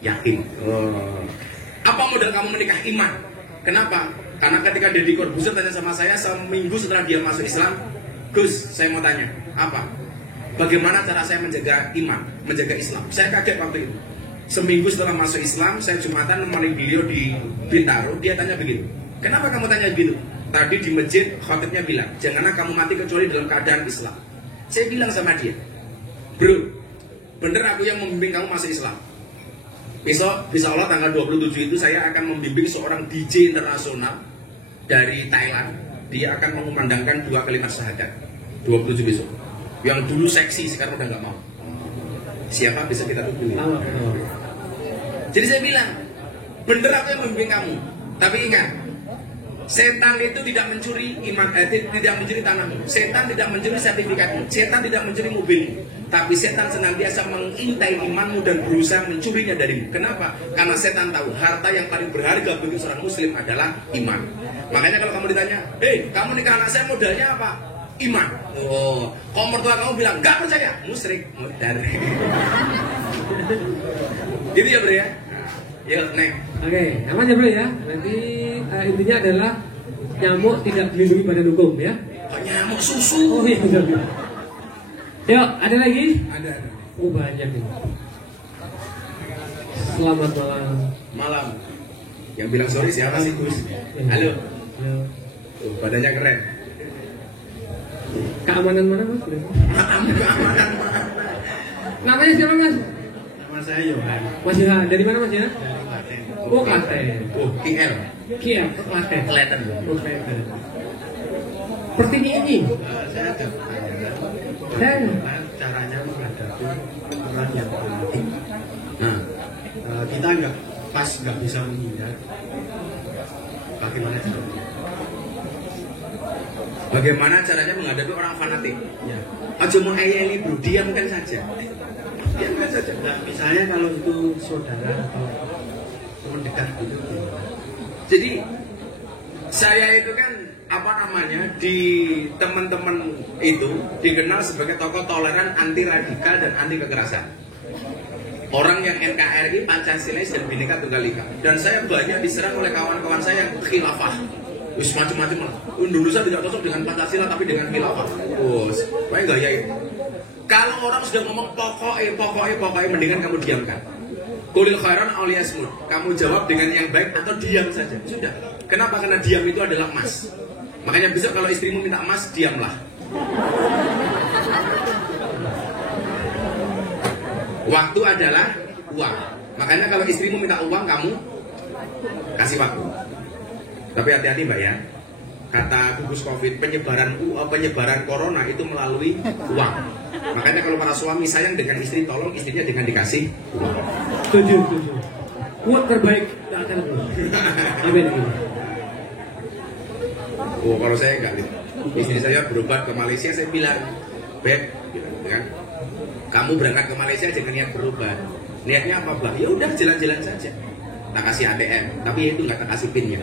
Yakin. Apa modal kamu menikah? Iman. Kenapa? Karena ketika Deddy Corbuzier tanya sama saya seminggu setelah dia masuk Islam, Gus, saya mau tanya, apa? Bagaimana cara saya menjaga iman, menjaga Islam? Saya kaget waktu itu. Seminggu setelah masuk Islam, saya Jumatan menemani beliau di Bintaro, dia tanya begitu. Kenapa kamu tanya begitu? Tadi di masjid, khatibnya bilang, janganlah kamu mati kecuali dalam keadaan Islam. Saya bilang sama dia, bro, bener aku yang membimbing kamu masuk Islam. Besok, insya Allah tanggal 27 itu saya akan membimbing seorang DJ internasional dari Thailand. Dia akan mengumandangkan 2 kalimat syahadat 27 besok. Yang dulu seksi, sekarang udah nggak mau. Siapa? Bisa kita tunggu ya. Jadi saya bilang, bener aku yang membimbing kamu. Tapi ingat, setan itu tidak mencuri iman, tidak mencuri tanahmu. Setan tidak mencuri sertifikatmu. Setan tidak mencuri mobilmu. Tapi setan senantiasa mengintai imanmu dan berusaha mencurinya darimu. Kenapa? Karena setan tahu harta yang paling berharga bagi seorang muslim adalah iman. Makanya kalau kamu ditanya, hei, kamu nikah anak saya modalnya apa? Iman. Oh, kalau mertua kamu bilang gak percaya, musyrik, mudar. Gitu ya bro ya. Yuk, next. Oke, aman ya bro ya. Nanti intinya adalah nyamuk tidak dilindungi badan hukum ya. Kok nyamuk susu? Oh iya benar. Yuk, ada lagi? Ada. Oh banyak ini. Selamat malam. Malam. Yang bilang sorry siapa sih Gus? Halo. Ya. Tuh, badannya keren. Keamanan mana mas? Keamanan. Namanya siapa mas? Nama saya Yohan. Mas Yohan. Dari mana mas ya? Dari Klaten. Oh Klaten. Oh, KL. Kia, Klaten. Klaten. Oh Klaten. Seperti ini. Saya ada Dan caranya menghadapi orang yang fanatik. Nah, Kita nggak bisa menghindar. Bagaimana caranya? bagaimana caranya menghadapi orang fanatik? Ya. Aja mau ini bro, diamkan saja. Diamkan saja. Nah, misalnya kalau itu saudara atau teman dekat gitu. Jadi saya itu kan apa namanya di teman-teman itu dikenal sebagai tokoh toleran, anti radikal dan anti kekerasan. Orang yang NKRI, Pancasilais dan Bhinneka Tunggal Ika. Dan saya banyak diserang oleh kawan-kawan saya yang khilafah. Wis macam-macam lah. Indonesia tidak cocok dengan Pancasila tapi dengan khilafah. Bos, kayak gaya itu. Kalau orang sudah ngomong pokoknya, mendingan kamu diamkan. Qulil khairan aw liyasmut. Kamu jawab dengan yang baik atau diam saja. Sudah. Kenapa? Karena diam itu adalah emas. Makanya besok kalau istrimu minta emas, diamlah. Waktu adalah uang. Makanya kalau istrimu minta uang, kamu kasih waktu. Tapi hati-hati mbak ya. Kata gugus COVID, penyebaran corona itu melalui uang. Makanya kalau para suami sayang dengan istri, tolong istrinya dengan dikasih uang. Setuju. Kuat terbaik tak akan. Amin. Oh, kalau saya enggak, istri saya berobat ke Malaysia, saya bilang, Beb, gitu kan, kamu berangkat ke Malaysia jangan niat berobat. Niatnya apa, Mbak? Ya udah jalan-jalan saja. Tak kasih ATM, tapi itu nggak tak kasih pinnya.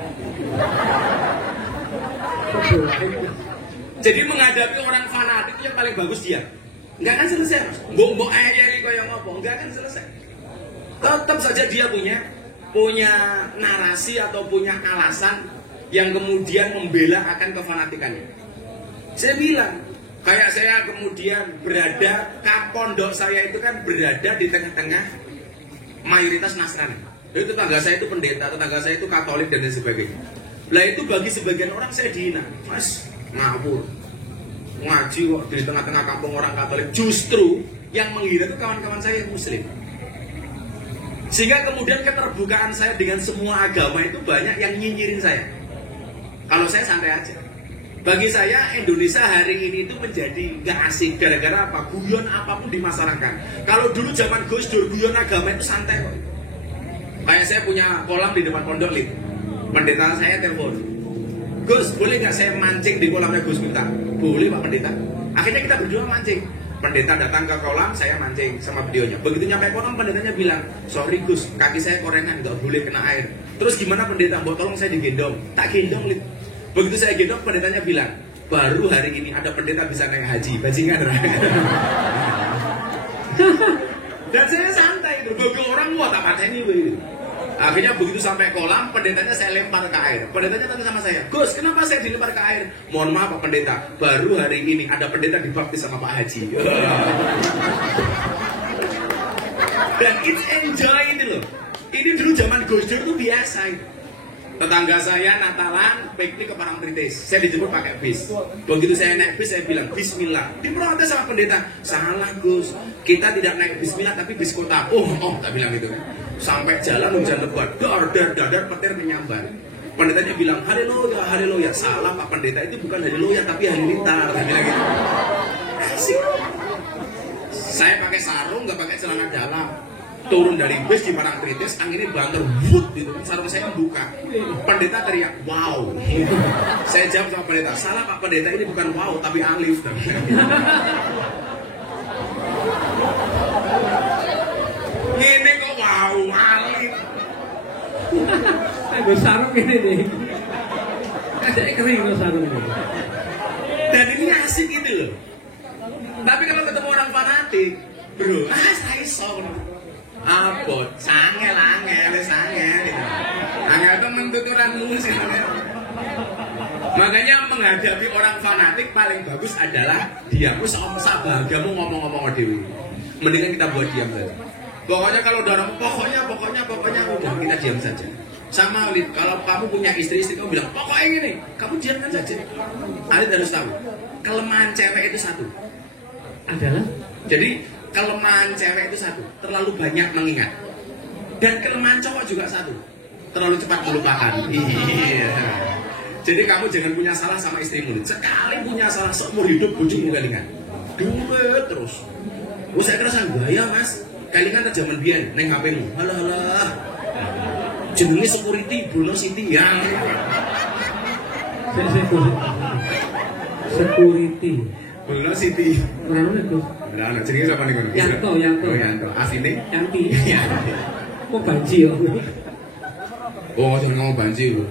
Jadi menghadapi orang fanatik yang paling bagus dia. Nggak akan selesai. Mbok aja kayak ngopo, nggak akan selesai. Tetap saja dia punya narasi atau punya alasan yang kemudian membela akan kefanatikannya. Saya bilang, kayak saya kemudian berada, pondok saya itu kan berada di tengah-tengah mayoritas Nasrani. Itu tetangga saya itu pendeta, tetangga saya itu Katolik dan lain sebagainya. Lah itu bagi sebagian orang saya dihina. Mas, ngawur. Ngaji kok di tengah-tengah kampung orang Katolik. Justru yang menghina itu kawan-kawan saya yang Muslim. Sehingga kemudian keterbukaan saya dengan semua agama itu banyak yang nyinyirin saya. Kalau saya santai aja. Bagi saya Indonesia hari ini itu menjadi gak asik. Gara-gara apa? Guyon apapun di masyarakat. Kalau dulu zaman Gus Dur, guyon agama itu santai kok. Kayak saya punya kolam di depan pondok Lid. Pendeta saya telepon, Gus, boleh gak saya mancing di kolamnya Gus kita? Boleh Pak Pendeta. Akhirnya kita berdua mancing. Pendeta datang ke kolam, saya mancing sama videonya. Begitu nyampe kolam, pendetanya bilang, sorry Gus, kaki saya korengan, gak boleh kena air. Terus gimana pendeta? Mbok tolong saya digendong. Tak gendong, Lid. Begitu saya gendong, pendetanya bilang, baru hari ini ada pendeta bisa naik haji. Bajingan. Dan saya santai, bagi orang mau tak pateni begitu. Akhirnya begitu sampai kolam, pendetanya saya lempar ke air. Pendetanya tanya sama saya, Gus, kenapa saya dilempar ke air? Mohon maaf Pak Pendeta, baru hari ini ada pendeta dibaptis sama Pak Haji. Dan it's enjoy itu loh. Ini dulu zaman Gus Dur itu biasa itu. Tetangga saya Natalan piknik ke Parangtritis. Saya dijemput pakai bis. Begitu saya naik bis, saya bilang Bismillah. Diprotes sama pendeta. Salah Gus, kita tidak naik Bismillah tapi bis kota. Oh, tak bilang gitu. Sampai jalan hujan lebat, dar, petir menyambar. Pendetanya bilang haleluya. Salah Pak Pendeta, itu bukan haleluya tapi halilintar. Dia bilang gitu. Asik. Saya pakai sarung, nggak pakai celana dalam. Turun dari bis di Parangtritis, anginnya banter, wut gitu. Sarung saya buka. Pendeta teriak, wow. Saya jawab sama pendeta, salah Pak Pendeta, ini bukan wow tapi alif. Ini kok wow, alif. Gue sarung ini nih. Kayak kering lo sarung ini. Dan ini asik gitu loh. Tapi kalau ketemu orang fanatik, bro, saya iso. Abot, sangel. Angel temen tuturanmu sih. Makanya menghadapi orang fanatik paling bagus adalah diam. Terus sabagamu ngomong-ngomong dewi. Mendingan kita buat diam saja. Pokoknya kalau udah orang pokoknya udah kita diam saja. Sama Lid, kalau kamu punya istri kamu bilang pokoknya gini, kamu diamkan saja. Alid harus tahu, kelemahan cewek itu satu. Adalah? Jadi kelemahan cewek itu satu, terlalu banyak mengingat. Dan kelemahan cowok juga satu, terlalu cepat melupakan. Iya. Jadi kamu jangan punya salah sama istrimu. Sekali punya salah seumur hidup bujung galingan. Duit terus. Saya kerasan bahaya Mas. Galingan terjaman biyen neng HP-mu. Halah. Jenenge security Bruno City yang. Security. Bruno City. Mana itu? Nah, jenenge siapa nih? Yanto. Asline Yanti. Kok banji ya? Oh, jangan ngomong banji loh.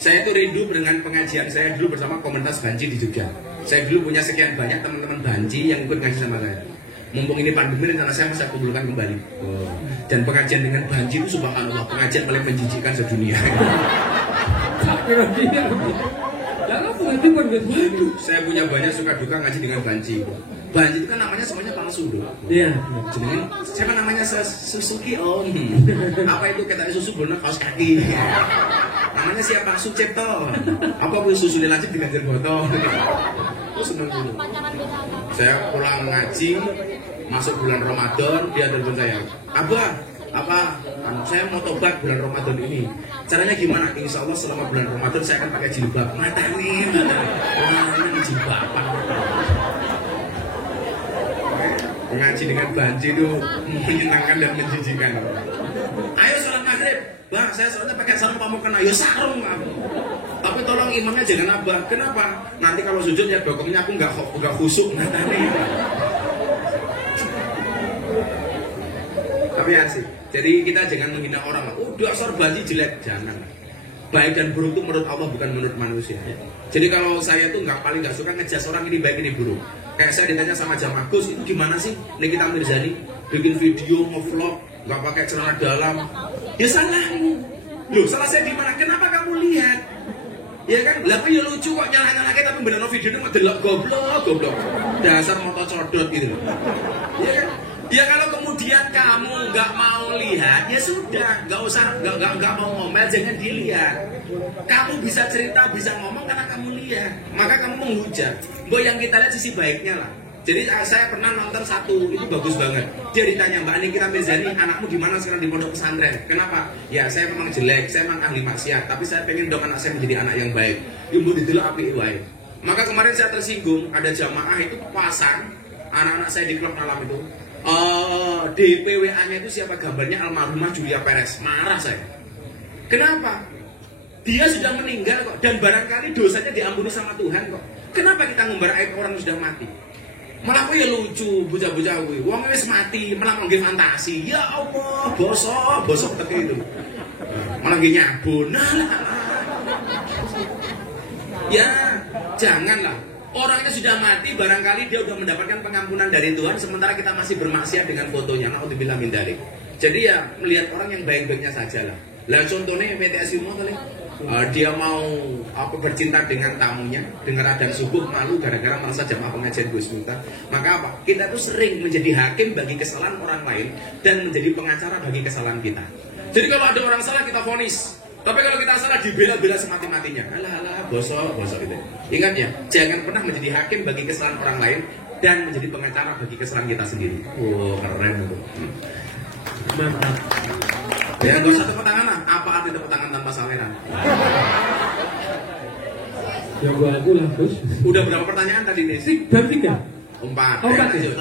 Saya itu rindu dengan pengajian saya dulu bersama komunitas banji di Jogja. Saya dulu punya sekian banyak teman-teman banji yang ikut ngaji sama saya. Mumpung ini pandemi, rencana saya bisa kumpulkan kembali. Dan pengajian dengan banji itu subhanallah, pengajian paling menjijikkan sedunia. Saya punya banyak suka duka ngaji dengan banji. Banji itu kan namanya semuanya palsu bro. Iya. Jenenge siapa namanya Suzuki Om. Apa itu kata susu bener kaos kaki. Namanya siapa? Sucipto. Apa bu susu lancip diganjar botol. Aku seneng dulu. Saya pulang ngaji, masuk bulan Ramadan, dia telepon saya. Abah, apa? Saya mau tobat bulan Ramadan ini. Caranya gimana? Insya Allah selama bulan Ramadan saya akan pakai jilbab. Mata nih, ini jilbab. Ngaji dengan Banji itu menyenangkan dan menjijikan. Ayo sholat maghrib, bang saya sholatnya pakai sarung pamukena. Ayo sarung kamu. Tapi tolong imamnya jangan abah. Kenapa? Nanti kalau sujud ya bokongnya aku nggak khusuk. Tapi asik. Jadi kita jangan menghina orang. Dasar Banji jelek, jangan. Baik dan buruk itu menurut Allah bukan menurut manusia. Jadi kalau saya tuh paling nggak suka ngejas orang ini baik ini buruk. Kayak saya ditanya sama Jamaah Gus, itu gimana sih Nikita Mirzani bikin video nge-vlog nggak pakai celana dalam? Ya salah. Loh, salah saya di mana? Kenapa kamu lihat? Ya kan, lah ya lucu kok nyalah-nyalah kita tapi bener video ini ngedelok goblok. Dasar motor codot gitu. Ya kan? Ya kalau kemudian kamu nggak mau lihat, ya sudah, nggak mau ngomel, jangan dilihat. Kamu bisa cerita, bisa ngomong karena kamu lihat, maka kamu menghujat. Yang kita lihat sisi baiknya lah. Jadi saya pernah nonton satu, itu bagus banget. Dia ditanya, Mbak Nikita Mirzani, anakmu di mana sekarang di pondok pesantren? Kenapa? Ya saya memang jelek, saya memang ahli maksiat, tapi saya pengen dong anak saya menjadi anak yang baik. Ibu didelok api wae. Maka kemarin saya tersinggung, ada jamaah itu pasang anak-anak saya di klub malam itu. DPWA-nya itu siapa gambarnya almarhumah Julia Perez. Marah saya. Kenapa? Dia sudah meninggal kok dan barangkali dosanya diampuni sama Tuhan kok. Kenapa kita ngumbar aib orang yang sudah mati? Malah ya lucu bocah-bocah kuwi. Wong wis mati, malah ngge fantasi. Ya Allah, bosok teke itu. Malah nggih nyabun. Ya, janganlah. Orangnya sudah mati, barangkali dia sudah mendapatkan pengampunan dari Tuhan, sementara kita masih bermaksiat dengan fotonya. Naudzubillah min dzalik. Jadi ya melihat orang yang baik-baiknya saja lah. Lah contohnya MTS Ilmu kali. Dia mau bercinta dengan tamunya, dengar adzan subuh malu gara-gara merasa jamaah pengajian Gus Miftah. Maka apa? Kita tuh sering menjadi hakim bagi kesalahan orang lain dan menjadi pengacara bagi kesalahan kita. Jadi kalau ada orang salah kita vonis. Tapi kalau kita salah dibela-bela semati-matinya. Alah, bosok gitu. Ingat ya, jangan pernah menjadi hakim bagi kesalahan orang lain dan menjadi pengacara bagi kesalahan kita sendiri. Keren itu. Mantap. Ya, gak usah tepuk tangan lah. Apa arti tepuk tangan tanpa saweran? Ya gua aja lah, Gus. Udah berapa pertanyaan tadi nih? 3. 4. Oh, 4 ya?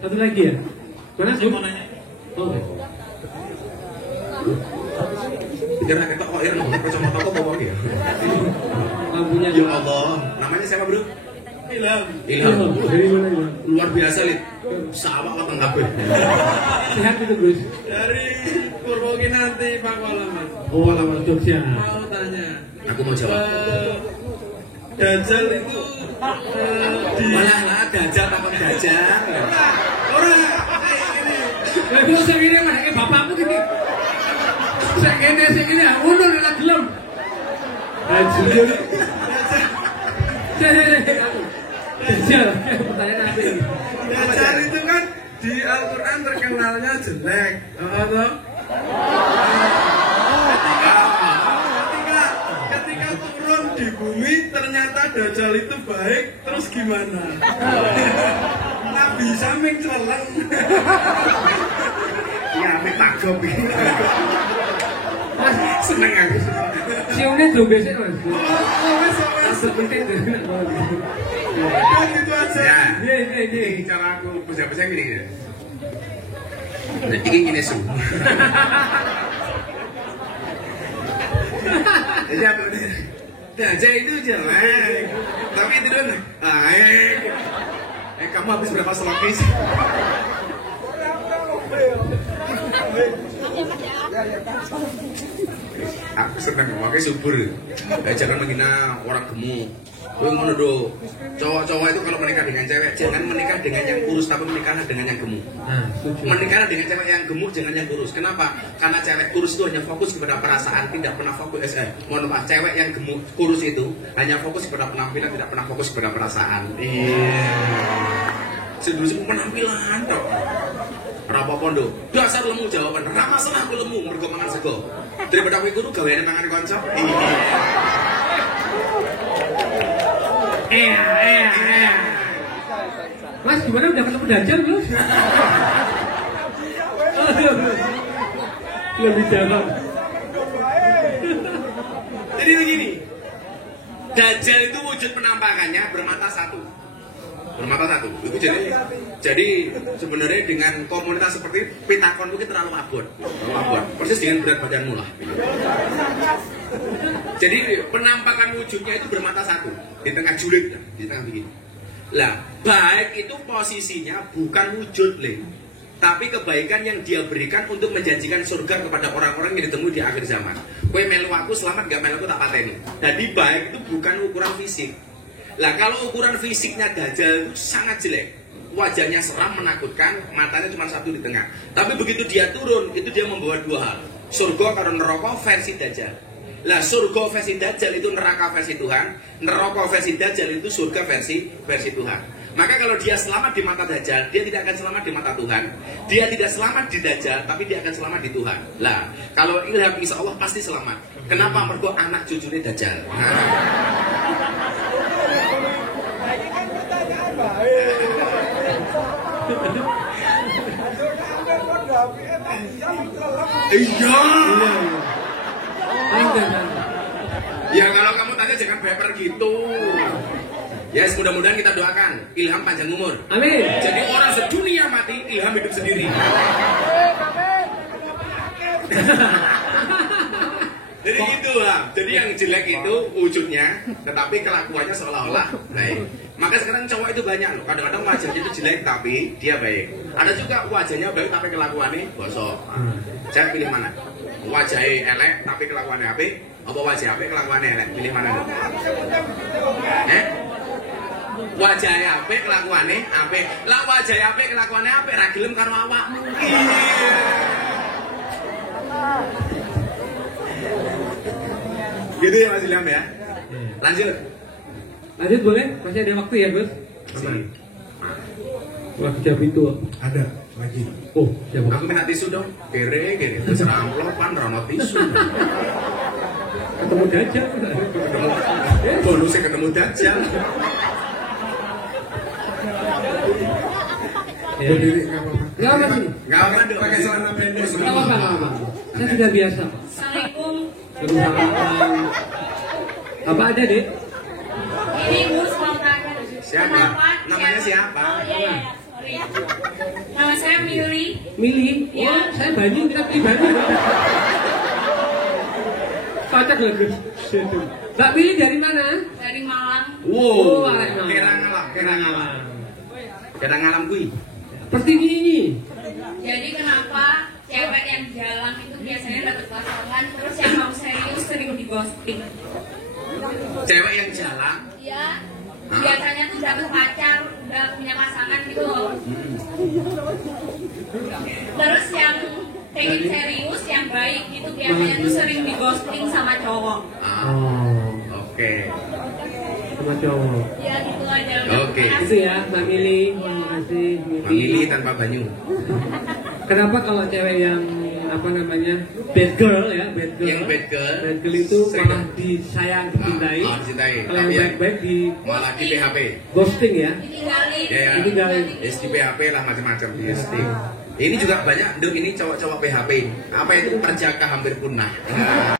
Satu lagi ya? Mana sih? Mau nanya. Oke. Biar nak ketok kok ya, kacamata kok bawa ya. Lampunya Ya Allah, namanya siapa bro? Ilham. Dari mana ya? Luar biasa lid. Sawah wateng kabeh. Sehat itu Gus. Dari Purwokinanti Pak Walaman. Oh, lama Jogja. Mau tanya. Aku mau jawab. Dajjal itu di Malah lah dajjal apa dajjal? orang Lah kok sing ngene mah bapakmu iki. Sing ngene ngono ora gelem. Dajjal. Dajjal. Pertanyaan apa ini? Dajjal itu kan di Al-Quran terkenalnya jelek. Ketika turun di bumi ternyata Dajjal itu baik, terus gimana? Nabi samping celeng. Ya, ambil tangkap ini. Seneng aku. Siungnya tuh biasanya Mas. Wes Sepenting dari gitu aja. Ya, ini cara aku bisa-bisa gini ya. Nah, ini gini su. Jadi apa ini? Dajjal itu jelek, tapi itu dong. Kamu habis berapa selokis? Aku seneng pakai subur. Jangan menghina orang gemuk. Gue ngono do. Cowok-cowok itu kalau menikah dengan cewek jangan menikah dengan yang kurus tapi menikahlah dengan yang gemuk. Menikahlah dengan cewek yang gemuk jangan yang kurus. Kenapa? Karena cewek kurus itu hanya fokus kepada perasaan, tidak pernah fokus mohon maaf, cewek yang gemuk kurus itu hanya fokus kepada penampilan, tidak pernah fokus kepada perasaan. Sedulur sing penampilan tok. Ora apa-apa nduk. Dasar lemu jawaban. Ora masalah aku lemu mergo mangan sego. Daripada kowe kudu gaweane mangan kanca. Mas, gimana udah ketemu Dajjal belum? Lebih jawab. Jadi begini, Dajjal itu wujud penampakannya bermata satu. Bermata satu. Itu jadi sebenarnya dengan komunitas seperti Pitakon itu terlalu abot. Terlalu abot. Persis dengan berat badanmu lah. Jadi penampakan wujudnya itu bermata satu. Di tengah julid, di tengah begini. Lah, baik itu posisinya bukan wujud, Le. Tapi kebaikan yang dia berikan untuk menjanjikan surga kepada orang-orang yang ditemui di akhir zaman. Kowe melu aku selamat, gak melu aku tak pateni. Jadi baik itu bukan ukuran fisik. Lah kalau ukuran fisiknya Dajjal itu sangat jelek. Wajahnya seram, menakutkan, matanya cuma satu di tengah. Tapi begitu dia turun, itu dia membawa dua hal. Surga karo neraka versi Dajjal. Lah surga versi Dajjal itu neraka versi Tuhan, neraka versi Dajjal itu surga versi Tuhan. Maka kalau dia selamat di mata Dajjal, dia tidak akan selamat di mata Tuhan. Dia tidak selamat di Dajjal, tapi dia akan selamat di Tuhan. Lah, kalau Ilham insya Allah pasti selamat. Kenapa? Mergo anak cucunya Dajjal. Iya. Ya kalau kamu tanya jangan baper gitu. Ya yes, mudah-mudahan kita doakan Ilham panjang umur. Amin. Jadi orang sedunia mati, Ilham hidup sendiri. Jadi gitu lah. Jadi yang jelek itu wujudnya, tetapi kelakuannya seolah-olah baik. Maka sekarang cowok itu banyak loh. Kadang-kadang wajahnya itu jelek tapi dia baik. Ada juga wajahnya baik tapi kelakuannya bosok. Saya pilih mana? Wajahnya elek tapi kelakuannya apik? Apa wajah apik kelakuannya elek? Pilih mana? Wajahnya apik kelakuannya apik. Lah wajahnya apik kelakuannya apik ra gelem karo awakmu. Gitu ya Mas Ilham ya. Lanjut. Lanjut boleh? Masih ada waktu ya, Bos? Masih. Waktu jam itu. Ada lagi. Oh, jam Aku minta tisu dong. Kere gini. Terus amplopan rono tisu. ketemu Dajjal. Bonusnya ketemu Dajjal. Berdiri nggak apa-apa. Nggak apa sih? Nggak apa dong. Pakai celana pendek. Nggak apa-apa. Saya sudah biasa. Assalamualaikum. Waalaikumsalam. Apa ada, Dek? Ini Gus mau tanya. Siapa? Kenapa Namanya cewek- siapa? Oh iya, sorry. Nama saya Mili. Milih? Iya. Oh, saya Bandung, kita pilih Bandung. Kocak loh, Gus. Mbak Milih dari mana? Dari Malang. Wow. Malang. Kerangalam. Kerangalam kui. Seperti ini. Jadi kenapa cewek yang jalan itu biasanya dapat pasangan, terus yang mau serius sering di ghosting? Cewek yang jalan. Iya. Biasanya tuh dapat pacar, udah punya pasangan gitu loh. Terus yang pengen serius, yang baik itu biasanya tuh sering di ghosting sama cowok. Oke. Sama cowok. Ya gitu aja. Oke. Itu ya, Mbak Milih. Terima kasih, Memilih tanpa banyu. Kenapa kalau cewek yang apa namanya bad girl ya, bad girl, Yang bad girl itu sering- malah disayang, dicintai. dicintai. Kalau yang Tapi yang baik-baik di malah di PHP. ghosting ya. Ditinggalin. Ya, ya. Ditinggalin. Yes, di PHP lah macam-macam di SD. Ini juga banyak, Dok, ini cowok-cowok PHP. Apa itu terjaga hampir punah.